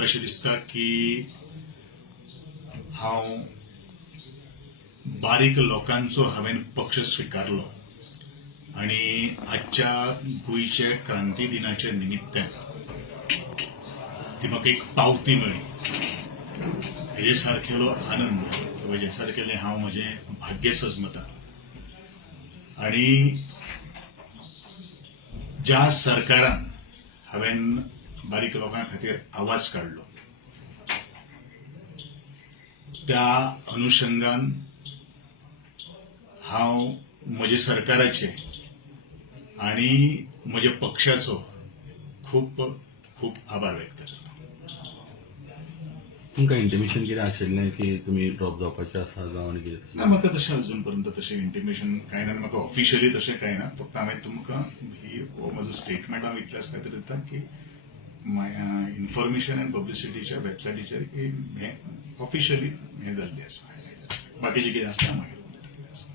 म्हाका अशें दिसता की हांव बारीक लोकांचो हांवें पक्ष स्विकारलो आणि आजच्या गोंयचे क्रांती दिनाच्या निमित्तान ती म्हाका एक पावती मेळ्ळी. हेजे सारकेलो आनंद किंवा हेजे सारकेले हांव म्हजें भाग्य समजता. आणि ज्या सरकारान हांवें बारीक लोकां खातीर आवाज काडलो त्या अनुशंगान हांव म्हज्या सरकाराचे आणि म्हज्या पक्षाचो खूप खूप आभार व्यक्त करता. तुमकां इंटिमेशन कितें आशिल्लें की तुमी ड्रॉप जावपाचे आसा जावं आनी कितें? ना, म्हाका तशें अजून पर्यंत तशें इंटिमेशन कांय ना. म्हाका ऑफिशियली तशें कांय ना. फक्त हांवें तुमकां ही हो म्हजो स्टेटमेंट हांव इतल्याच खातीर दिता की इन्फॉर्मेशन अँड पब्लिसिटीच्या वेबसायटीचेर हें ऑफिशियली हें जाल्लें आसा. बाकीचें कितें आसता मागीर उलयता कितें आसता.